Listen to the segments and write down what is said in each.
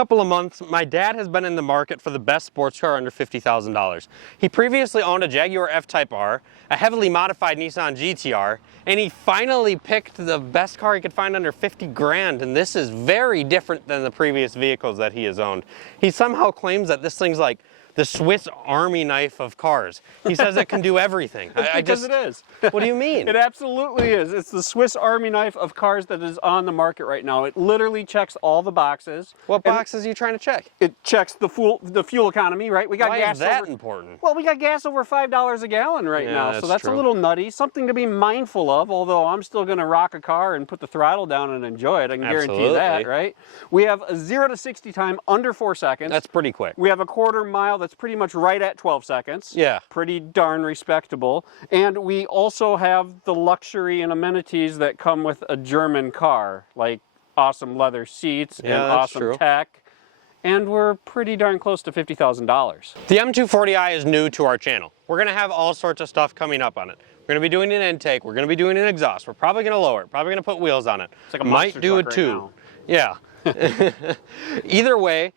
couple of months, my dad has been in the market for the best sports car under $50,000. He previously owned a Jaguar F-Type R, a heavily modified Nissan GTR, and he finally picked the best car he could find under 50 grand, and this is very different than the previous vehicles that he has owned. He somehow claims that this thing's like the Swiss Army knife of cars. He says it can do everything. Because it is. What do you mean? It absolutely is. It's the Swiss Army knife of cars that is on the market right now. It literally checks all the boxes. What boxes are you trying to check? It checks the fuel economy, right? We got Why gas. is that important? Well, we got gas over $5 a gallon right now, so that's true. a little nutty. Something to be mindful of, although I'm still going to rock a car and put the throttle down and enjoy it. I can guarantee that, right? We have a 0 to 60 time under 4 seconds. That's pretty quick. We have a quarter mile that's pretty much right at 12 seconds. Yeah. Pretty darn respectable. And we also have the luxury and amenities that come with a German car, like awesome leather seats and awesome tech. And we're pretty darn close to $50,000. The M240i is new to our channel. We're going to have all sorts of stuff coming up on it. We're going to be doing an intake. We're going to be doing an exhaust. We're probably going to lower it. Probably going to put wheels on it. It's like a monster do a truck tune. right Yeah. Either way,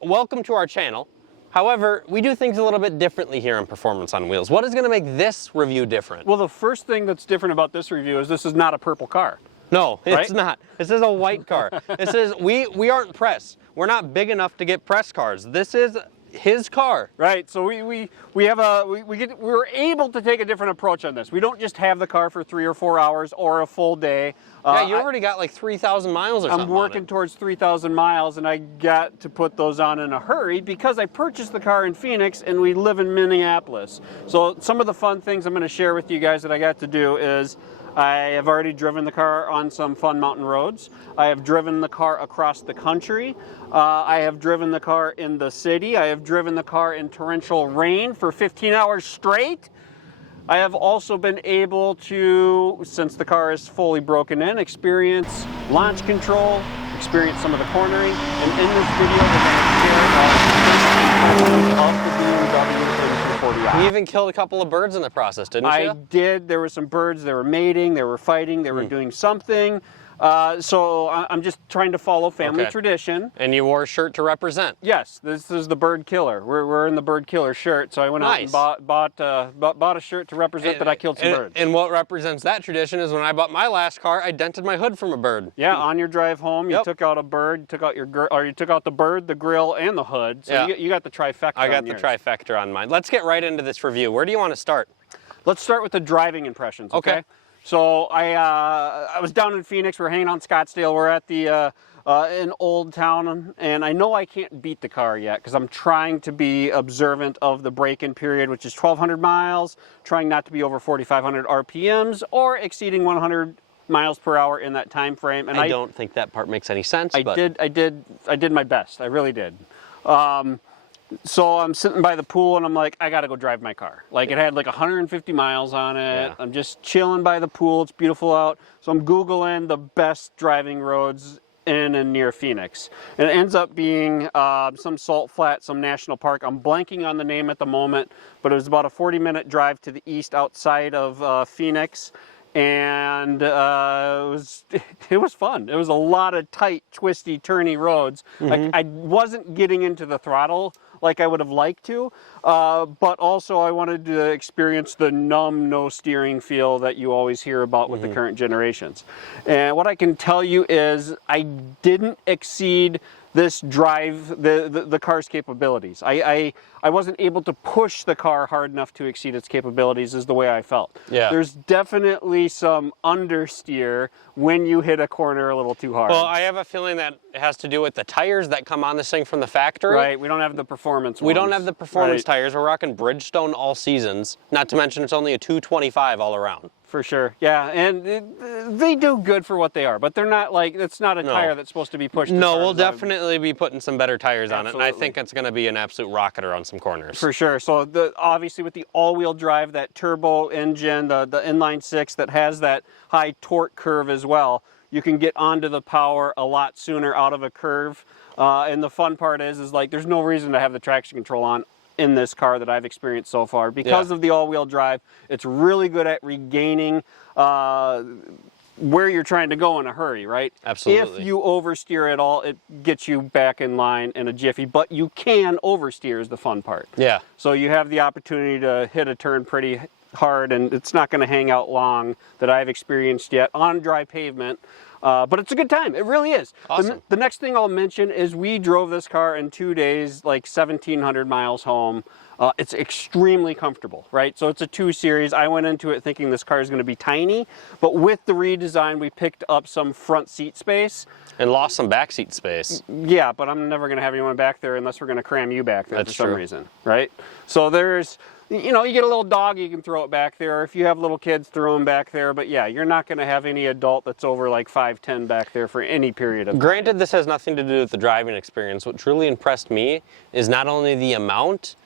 welcome to our channel. However, we do things a little bit differently here on Performance on Wheels. What is going to make this review different? Well, the first thing that's different about this review is this is not a purple car. No, it's not. This is a white car. This is, we aren't press. We're not big enough to get press cars. This is his car. Right, so we were able to take a different approach on this. We don't just have the car for 3 or 4 hours or a full day. Yeah, you already got like 3,000 miles or something. I'm working towards 3,000 miles, and I got to put those on in a hurry because I purchased the car in Phoenix and we live in Minneapolis. So some of the fun things I'm going to share with you guys that I got to do is I have already driven the car on some fun mountain roads. I have driven the car across the country. I have driven the car in the city. I have driven the car in torrential rain for 15 hours straight. I have also been able to, since the car is fully broken in, experience launch control, experience some of the cornering, and in this video we're going to share of the BMW M240i. You even killed a couple of birds in the process, didn't you? I did. There were some birds. They were mating. They were fighting. They were doing something. So I'm just trying to follow family tradition. And you wore a shirt to represent. Yes, this is the bird killer. We're in the bird killer shirt. So I went out and bought a shirt to represent that I killed some birds. And what represents that tradition is when I bought my last car, I dented my hood from a bird. Yeah, on your drive home, you took out a bird, you took out you took out the bird, the grill, and the hood. So you got the trifecta. I got the trifecta on mine. Let's get right into this review. Where do you want to start? Let's start with the driving impressions. Okay. So I was down in Phoenix. We're hanging out in Scottsdale. We're at the in Old Town, and I know I can't beat the car yet because I'm trying to be observant of the break-in period, which is 1,200 miles. Trying not to be over 4,500 RPMs or exceeding 100 miles per hour in that time frame. And I don't think that part makes any sense. I did my best. I really did. So I'm sitting by the pool and I'm like, I gotta go drive my car. Like it had like 150 miles on it. I'm just chilling by the pool. It's beautiful out. So I'm Googling the best driving roads in and near Phoenix. And it ends up being some salt flat, some national park. I'm blanking on the name at the moment, but it was about a 40-minute drive to the east outside of Phoenix. And it was fun. It was a lot of tight, twisty, turny roads. I wasn't getting into the throttle like I would have liked to, but also I wanted to experience the numb, no steering feel that you always hear about with the current generations. And what I can tell you is I didn't exceed this drive, the car's capabilities. I wasn't able to push the car hard enough to exceed its capabilities is the way I felt. Yeah. There's definitely some understeer when you hit a corner a little too hard. Well, I have a feeling that it has to do with the tires that come on this thing from the factory. Right, we don't have the performance ones. We don't have the performance tires. We're rocking Bridgestone all seasons. Not to mention it's only a 225 all around. For sure, yeah, and they do good for what they are, but they're not like, it's not a tire that's supposed to be pushed. No, we'll definitely be putting some better tires on it, and I think it's going to be an absolute rocketer on some corners. For sure, so obviously with the all-wheel drive, that turbo engine, the inline six that has that high torque curve as well, you can get onto the power a lot sooner out of a curve, and the fun part is like there's no reason to have the traction control on in this car that I've experienced so far because of the all-wheel drive. It's really good at regaining where you're trying to go in a hurry, right? Absolutely. If you oversteer at all, it gets you back in line in a jiffy, but you can oversteer is the fun part. Yeah. So you have the opportunity to hit a turn pretty hard, and it's not going to hang out long that I've experienced yet on dry pavement. But it's a good time. It really is. Awesome. The next thing I'll mention is we drove this car in 2 days, like 1,700 miles home. It's extremely comfortable, right? So it's a 2 Series. I went into it thinking this car is going to be tiny, but with the redesign, we picked up some front seat space. And lost some backseat space. Yeah, but I'm never going to have anyone back there unless we're going to cram you back there That's for some true. reason, right? So there's, you know, you get a little dog, you can throw it back there. If you have little kids, throw them back there. But yeah, you're not going to have any adult that's over like 5'10" back there for any period of time. Granted, this has nothing to do with the driving experience. What truly impressed me is not only the amount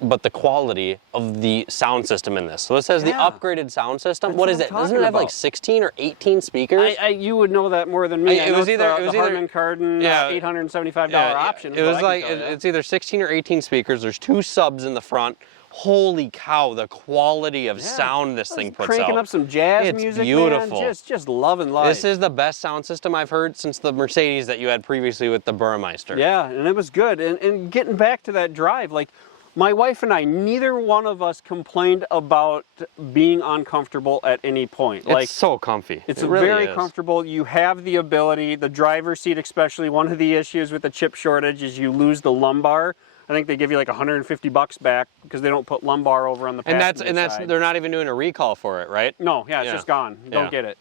but the quality of the sound system in this. So this has the upgraded sound system. That's what what is I'm it? Doesn't it talking have like about. 16 or 18 speakers? You would know that more than me. It was either the Harman Kardon $875 option. It was like it's either 16 or 18 speakers. There's 2 subs in the front. Holy cow, the quality of sound this thing puts cranking out. up some jazz It's music, beautiful. man. Just loving life. This is the best sound system I've heard since the Mercedes that you had previously with the Burmeister. Yeah, and it was good. And getting back to that drive, like my wife and I, neither one of us complained about being uncomfortable at any point. It's so comfy. It's it really very is. comfortable. You have the ability, the driver's seat especially, one of the issues with the chip shortage is you lose the lumbar. I think they give you like $150 back because they don't put lumbar over on the passenger And that's side. they're not even doing a recall for it, right? No, it's just gone. Don't get it.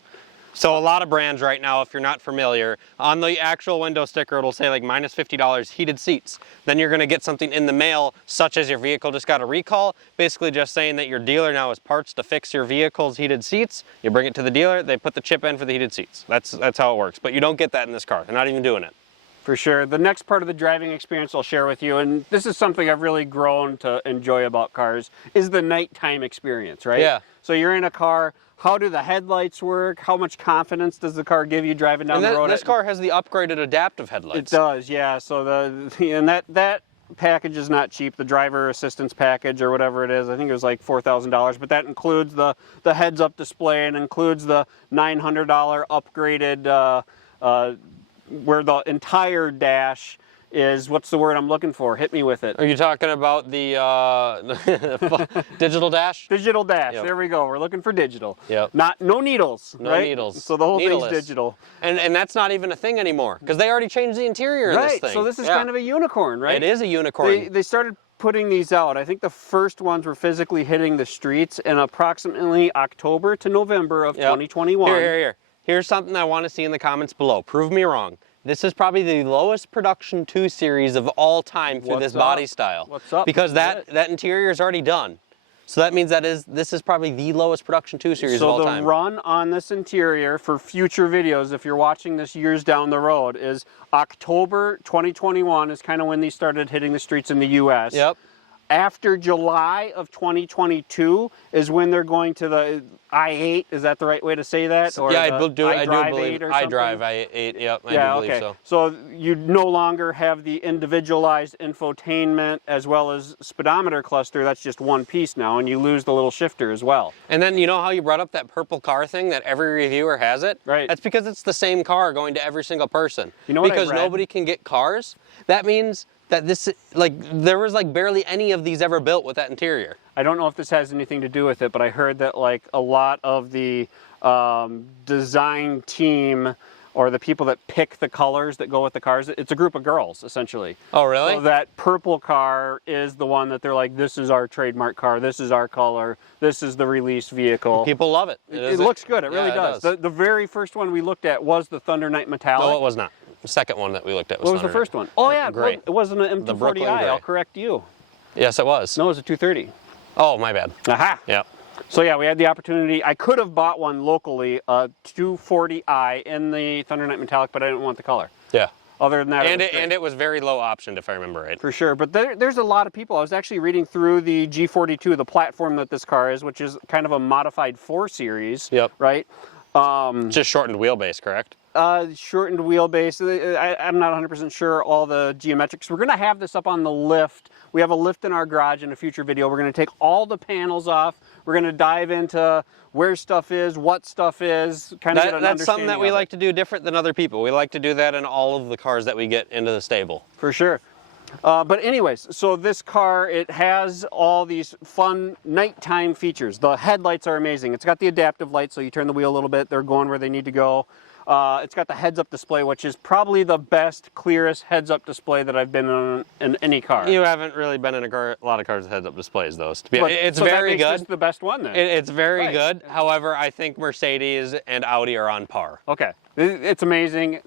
So a lot of brands right now, if you're not familiar, on the actual window sticker, it'll say like minus $50 heated seats. Then you're gonna get something in the mail, such as your vehicle just got a recall, basically just saying that your dealer now has parts to fix your vehicle's heated seats. You bring it to the dealer, they put the chip in for the heated seats. That's how it works. But you don't get that in this car. They're not even doing it. For sure. The next part of the driving experience I'll share with you, and this is something I've really grown to enjoy about cars, is the nighttime experience, right? Yeah. So you're in a car, how do the headlights work? How much confidence does the car give you driving down the road? This car has the upgraded adaptive headlights. It does, yeah. So and that package is not cheap, the driver assistance package or whatever it is. I think it was like $4,000, but that includes the heads-up display and includes the $900 upgraded where the entire dash is, what's the word I'm looking for? Hit me with it. Are you talking about the digital dash? Digital dash, Yep. There we go. We're looking for digital. Yep. No needles, No right? needles. So the whole Needleless. thing's digital. And that's not even a thing anymore, because they already changed the interior of this Right, thing. so this is kind of a unicorn, right? It is a unicorn. They started putting these out. I think the first ones were physically hitting the streets in approximately October to November of 2021. Here. Here's something I want to see in the comments below. Prove me wrong. This is probably the lowest production 2 Series of all time through this body style. What's up? Because that interior is already done. So that means this is probably the lowest production 2 Series of all time. So the run on this interior for future videos, if you're watching this years down the road, is October 2021 is kind of when these started hitting the streets in the US. Yep. After July of 2022 is when they're going to the I-8. Is that the right way to say that? Or yeah, I do believe iDrive I-8. Yep, I do believe so. So you no longer have the individualized infotainment as well as speedometer cluster. That's just one piece now, and you lose the little shifter as well. And then you know how you brought up that purple car thing that every reviewer has it? Right. That's because it's the same car going to every single person. You know what I because read? nobody can get cars. That means that there was like barely any of these ever built with that interior. I don't know if this has anything to do with it, but I heard that like a lot of the design team or the people that pick the colors that go with the cars, it's a group of girls essentially. Oh, really? So that purple car is the one that they're like, this is our trademark car, this is our color, this is the release vehicle. People love it. It looks good, it really does. does. The very first one we looked at was the Thunder Night Metallic. No, it was not. The second one that we looked at was What was the Thunder first Night. one? Oh yeah, Gray. it wasn't an The Brooklyn M240i, Gray. I'll correct you. Yes, it was. No, it was a 230. Oh, my bad. Aha! Yeah. So yeah, we had the opportunity. I could have bought one locally, a 240i in the Thunder Night Metallic, but I didn't want the color. Yeah. Other than that, And it was very low optioned, if I remember right. for sure. But there's a lot of people. I was actually reading through the G42, the platform that this car is, which is kind of a modified 4 Series. Yep. Right. Just shortened wheelbase, correct? shortened wheelbase. I'm not 100% sure all the geometrics. We're going to have this up on the lift. We have a lift in our garage in a future video. We're going to take all the panels off. We're going to dive into where stuff is, what stuff is, kind of get an That's something that we understanding like to do different than other people. We like to do that in all of the cars that we get into the stable. For sure. But anyways, so this car, it has all these fun nighttime features. The headlights are amazing. It's got the adaptive lights, so you turn the wheel a little bit, they're going where they need to go. It's got the heads-up display, which is probably the best, clearest heads-up display that I've been in any car. You haven't really been in a lot of cars with heads-up displays, though. It's so very that makes good. this the best one, then. It's very Right. good. However, I think Mercedes and Audi are on par. Okay, it's amazing.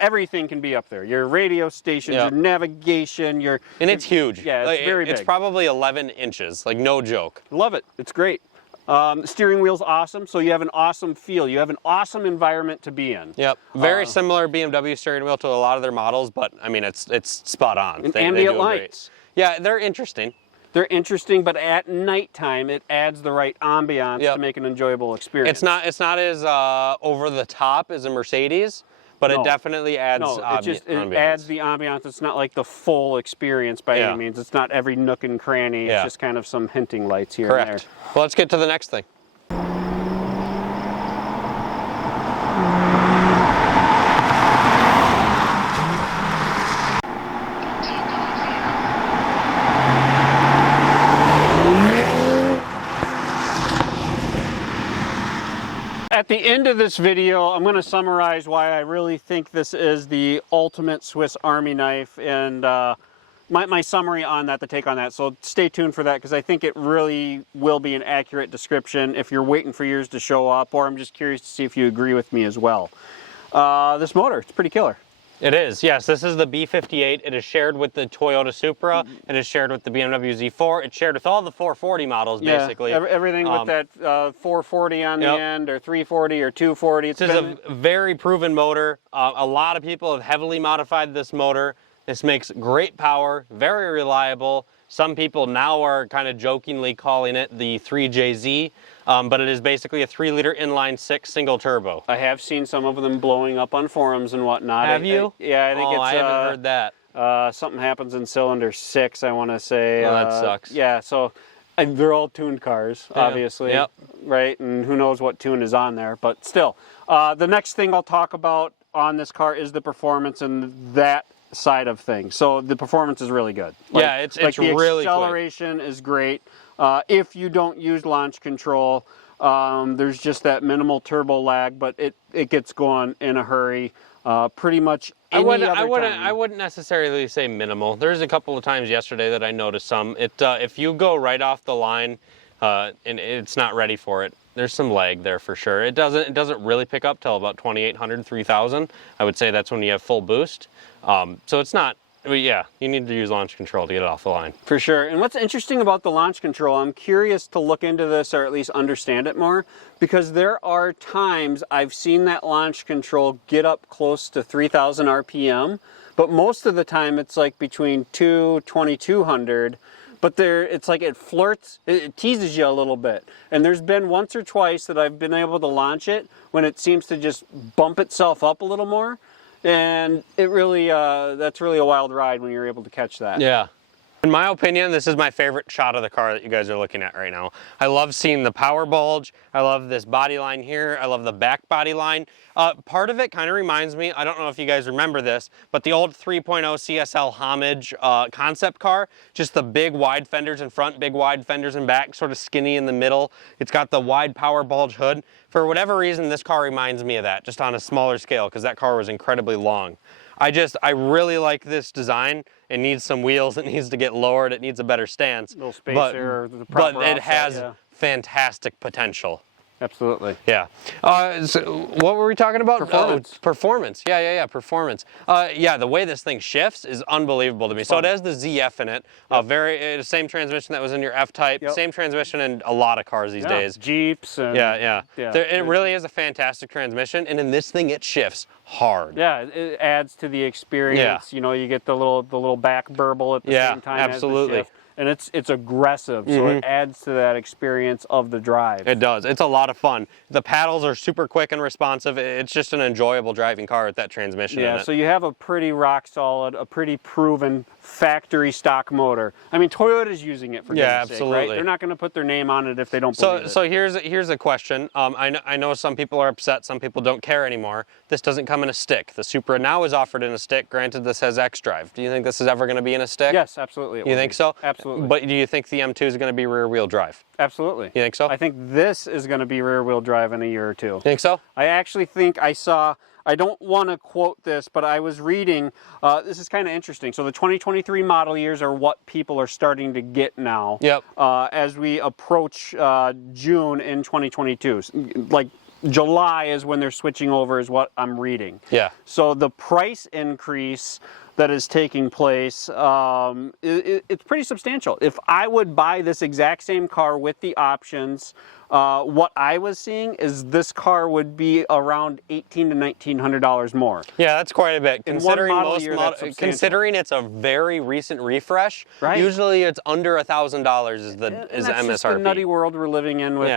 Everything can be up there. Your radio stations, Yep. your navigation, And it's huge. Yeah, it's very big. It's probably 11 inches, like no joke. Love it. It's great. The steering wheel's awesome, so you have an awesome feel. You have an awesome environment to be in. Yep, very similar BMW steering wheel to a lot of their models, but I mean, it's spot on. And They ambient do a great- lights. Yeah, they're interesting. They're interesting, but at nighttime, it adds the right ambiance Yep. to make an enjoyable experience. It's not as over the top as a Mercedes, but No. it definitely adds No, it ambience. adds the ambiance. It's not like the full experience by Yeah. any means. It's not every nook and cranny. Yeah. It's just kind of some hinting lights here and there. Correct. Well, let's get to the next thing. At the end of this video, I'm going to summarize why I really think this is the ultimate Swiss Army knife, and my summary on that, the take on that. So stay tuned for that, because I think it really will be an accurate description if you're waiting for yours to show up, or I'm just curious to see if you agree with me as well. This motor, it's pretty killer. It is, yes. This is the B58. It is shared with the Toyota Supra. It is shared with the BMW Z4. It's shared with all the 440 models, basically. Everything with that 440 on the Yep. end, or 340 or 240. This is a very proven motor. A lot of people have heavily modified this motor. This makes great power, very reliable. Some people now are kind of jokingly calling it the 3JZ, but it is basically a 3-liter inline-6 single turbo. I have seen some of them blowing up on forums and whatnot. Have you? Yeah, I think it's. I haven't heard that. Something happens in cylinder 6, I want to say. Oh, that sucks. Yeah, so and they're all tuned cars, obviously. Yep. Right, and who knows what tune is on there, but still. The next thing I'll talk about on this car is the performance and that side of things. So the performance is really good. Yeah, it's the really quick. acceleration is great. If you don't use launch control, there's just that minimal turbo lag, but it gets going in a hurry. Pretty much any other time. I wouldn't necessarily say minimal. There's a couple of times yesterday that I noticed some. If you go right off the line and it's not ready for it, there's some lag there for sure. It doesn't really pick up till about 2,800, 3,000. I would say that's when you have full boost. So it's not. But yeah, you need to use launch control to get it off the line. For sure. And what's interesting about the launch control, I'm curious to look into this or at least understand it more, because there are times I've seen that launch control get up close to 3,000 RPM, but most of the time it's like between 2,200. But it's like it flirts, it teases you a little bit. And there's been once or twice that I've been able to launch it when it seems to just bump itself up a little more. And it really, that's really a wild ride when you're able to catch that. Yeah. In my opinion, this is my favorite shot of the car that you guys are looking at right now. I love seeing the power bulge. I love this body line here. I love the back body line. Part of it kind of reminds me, I don't know if you guys remember this, but the old 3.0 CSL Homage concept car, just the big wide fenders in front, big wide fenders in back, sort of skinny in the middle. It's got the wide power bulge hood. For whatever reason, this car reminds me of that, just on a smaller scale, because that car was incredibly long. I really like this design. It needs some wheels, it needs to get lowered, it needs a better stance. A little spacer, the proper but it offset, has fantastic potential. Absolutely. Yeah. So what were we talking about? Performance. Performance. Yeah, performance. Yeah, the way this thing shifts is unbelievable to me. So it has the ZF in it. Yep. Same transmission that was in your F-Type. Yep. Same transmission in a lot of cars these days. Jeeps. And, yeah. It really is a fantastic transmission, and in this thing it shifts hard. Yeah, it adds to the experience. You know, you get the little back burble at the same time absolutely. as the shift. And it's aggressive, so it adds to that experience of the drive. It does. It's a lot of fun. The paddles are super quick and responsive. It's just an enjoyable driving car with that transmission in it. So you have a pretty rock solid, a pretty proven factory stock motor. I mean, Toyota's using it for goodness sake, right? They're not going to put their name on it if they don't believe it. So here's a question. I know some people are upset. Some people don't care anymore. This doesn't come in a stick. The Supra now is offered in a stick. Granted, this has Xdrive. Do you think this is ever going to be in a stick? Yes, absolutely. You think so? Absolutely. But do you think the M2 is going to be rear-wheel drive? Absolutely. You think so? I think this is going to be rear-wheel drive in a year or two. You think so? I actually think I saw, I don't want to quote this, but I was reading, this is kind of interesting. So the 2023 model years are what people are starting to get now. Yep. As we approach June in 2022. Like July is when they're switching over is what I'm reading. Yeah. So the price increase that is taking place, it's pretty substantial. If I would buy this exact same car with the options, what I was seeing is this car would be around $1,800 to $1,900 more. Yeah, that's quite a bit. Considering considering it's a very recent refresh, right. Usually it's under $1,000 is the that's MSRP. Just the nutty world we're living in with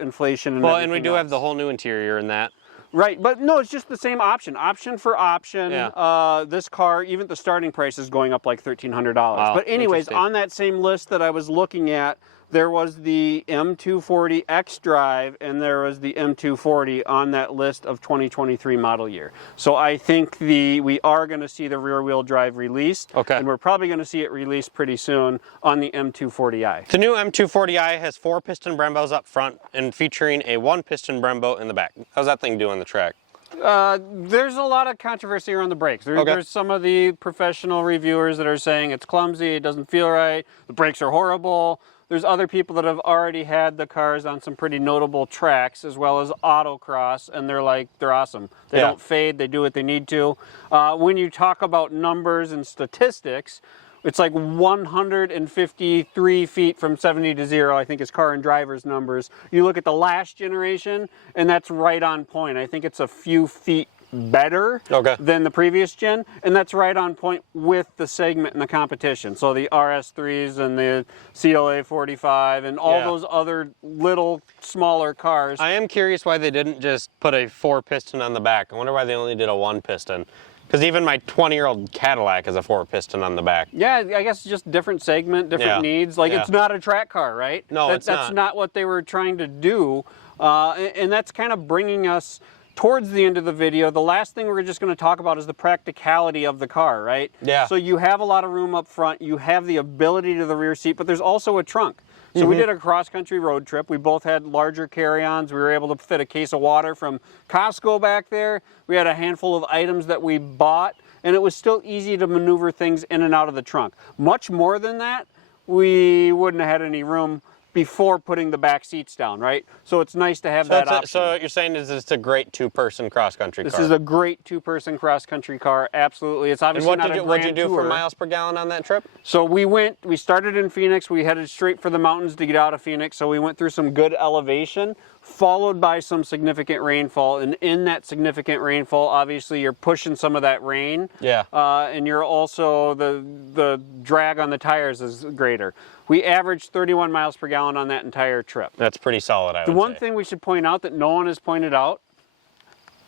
inflation and and we do else. have the whole new interior in that. Right, but no, it's just the same option for option. Yeah. This car, even the starting price is going up like $1,300. Wow, but anyways, on that same list that I was looking at, there was the M240 Xdrive and there was the M240 on that list of 2023 model year. So I think we are going to see the rear-wheel drive released, and we're probably going to see it released pretty soon on the M240i. The new M240i has 4 piston Brembos up front and featuring a 1-piston Brembo in the back. How's that thing doing the track? There's a lot of controversy around the brakes. There's some of the professional reviewers that are saying it's clumsy, it doesn't feel right, the brakes are horrible. There's other people that have already had the cars on some pretty notable tracks as well as autocross, and they're awesome. They don't fade, they do what they need to. When you talk about numbers and statistics, it's like 153 feet from 70 to 0, I think is car and driver's numbers. You look at the last generation, and that's right on point. I think it's a few feet better than the previous gen, and that's right on point with the segment in the competition. So the RS3s and the CLA 45 and all those other little smaller cars. I am curious why they didn't just put a 4-piston on the back. I wonder why they only did a 1-piston. Because even my 20-year-old Cadillac has a 4-piston on the back. Yeah, I guess just different segment, different needs. Like it's not a track car, right? No, that's not what they were trying to do. And that's kind of bringing us towards the end of the video. The last thing we're just going to talk about is the practicality of the car, right? Yeah. So you have a lot of room up front, you have the ability to the rear seat, but there's also a trunk. So we did a cross-country road trip. We both had larger carry-ons. We were able to fit a case of water from Costco back there. We had a handful of items that we bought, and it was still easy to maneuver things in and out of the trunk. Much more than that, we wouldn't have had any room before putting the back seats down, right? So it's nice to have that option. So you're saying is it's a great 2-person cross-country car? This is a great 2-person cross-country car, absolutely. It's obviously not a grand what'd you do tour. for miles per gallon on that trip? So we started in Phoenix, we headed straight for the mountains to get out of Phoenix, so we went through some good elevation, followed by some significant rainfall, and in that significant rainfall, obviously you're pushing some of that rain. Yeah. And you're also, the drag on the tires is greater. We averaged 31 miles per gallon on that entire trip. That's pretty solid, I would say. The one thing we should point out that no one has pointed out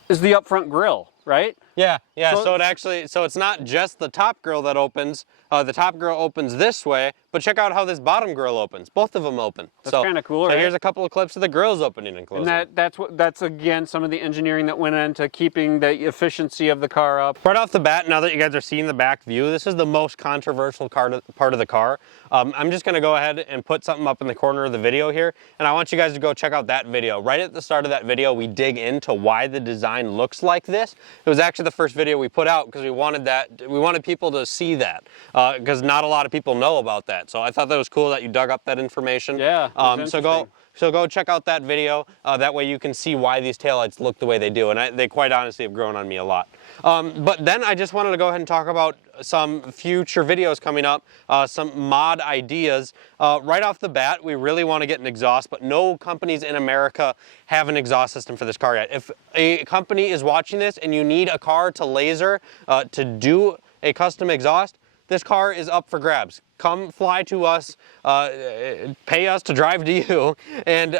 is the up front grille, right? Yeah. So it's not just the top grille that opens. The top grille opens this way, but check out how this bottom grille opens. Both of them open. That's kind of cool, right? So here's a couple of clips of the grilles opening and closing. And that's again some of the engineering that went into keeping the efficiency of the car up. Right off the bat, now that you guys are seeing the back view, this is the most controversial part of the car. I'm just going to go ahead and put something up in the corner of the video here, and I want you guys to go check out that video. Right at the start of that video, we dig into why the design looks like this. It was actually the first video we put out because we wanted people to see that, because not a lot of people know about that. So I thought that was cool that you dug up that information. Yeah. So So go check out that video. That way you can see why these taillights look the way they do. And they quite honestly have grown on me a lot. But then I just wanted to go ahead and talk about some future videos coming up, some mod ideas. Right off the bat, we really want to get an exhaust, but no companies in America have an exhaust system for this car yet. If a company is watching this and you need a car to laser to do a custom exhaust, this car is up for grabs. Come fly to us, pay us to drive to you, and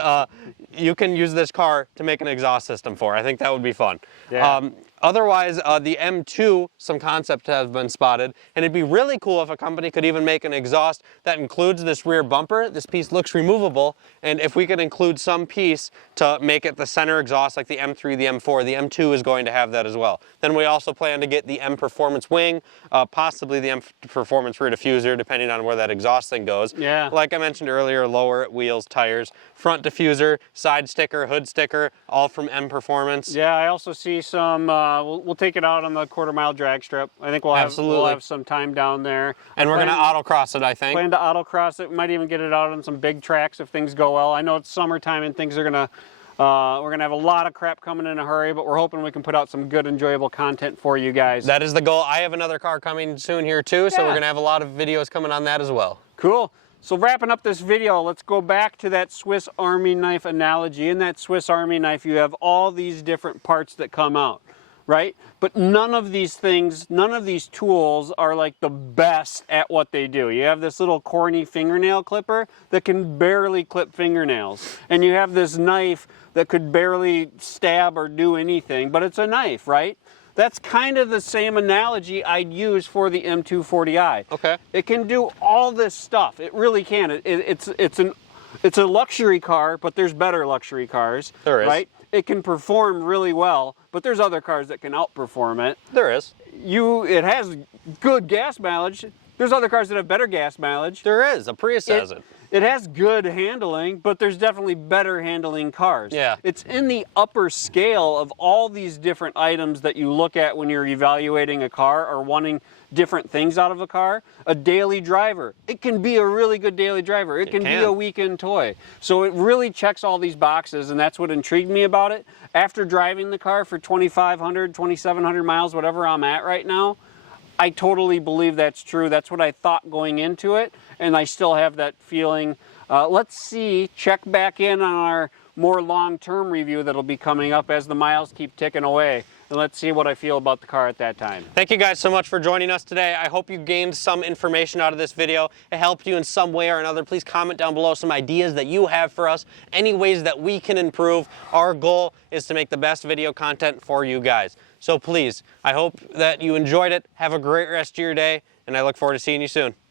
you can use this car to make an exhaust system for. I think that would be fun. Yeah. Otherwise, the M2, some concept has been spotted, and it'd be really cool if a company could even make an exhaust that includes this rear bumper. This piece looks removable, and if we could include some piece to make it the center exhaust like the M3, the M4, the M2 is going to have that as well. Then we also plan to get the M Performance wing, possibly the M Performance rear diffuser, depending on where that exhaust thing goes. Yeah. Like I mentioned earlier, lower wheels, tires, front diffuser, side sticker, hood sticker, all from M Performance. Yeah, I also see some, we'll take it out on the quarter-mile drag strip. I think we'll have some time down there. And we're going to autocross it, I think. Plan to autocross it. We might even get it out on some big tracks if things go well. I know it's summertime and things are going to, we're going to have a lot of crap coming in a hurry, but we're hoping we can put out some good, enjoyable content for you guys. That is the goal. I have another car coming soon here too, so we're going to have a lot of videos coming on that as well. Cool. So wrapping up this video, let's go back to that Swiss Army knife analogy. In that Swiss Army knife, you have all these different parts that come out, right? But none of these things, none of these tools are like the best at what they do. You have this little corny fingernail clipper that can barely clip fingernails. And you have this knife that could barely stab or do anything, but it's a knife, right? That's kind of the same analogy I'd use for the M240i. Okay. It can do all this stuff. It really can. It's a luxury car, but there's better luxury cars. There is. Right? It can perform really well, but there's other cars that can outperform it. There is. It has good gas mileage. There's other cars that have better gas mileage. There is. A Prius has it. It has good handling, but there's definitely better handling cars. Yeah. It's in the upper scale of all these different items that you look at when you're evaluating a car or wanting different things out of a car. A daily driver. It can be a really good daily driver. It can be a weekend toy. So it really checks all these boxes, and that's what intrigued me about it. After driving the car for 2,500, 2,700 miles, whatever I'm at right now, I totally believe that's true. That's what I thought going into it, and I still have that feeling. Let's see, check back in on our more long-term review that'll be coming up as the miles keep ticking away, and let's see what I feel about the car at that time. Thank you guys so much for joining us today. I hope you gained some information out of this video. It helped you in some way or another. Please comment down below some ideas that you have for us, any ways that we can improve. Our goal is to make the best video content for you guys. So please, I hope that you enjoyed it. Have a great rest of your day, and I look forward to seeing you soon.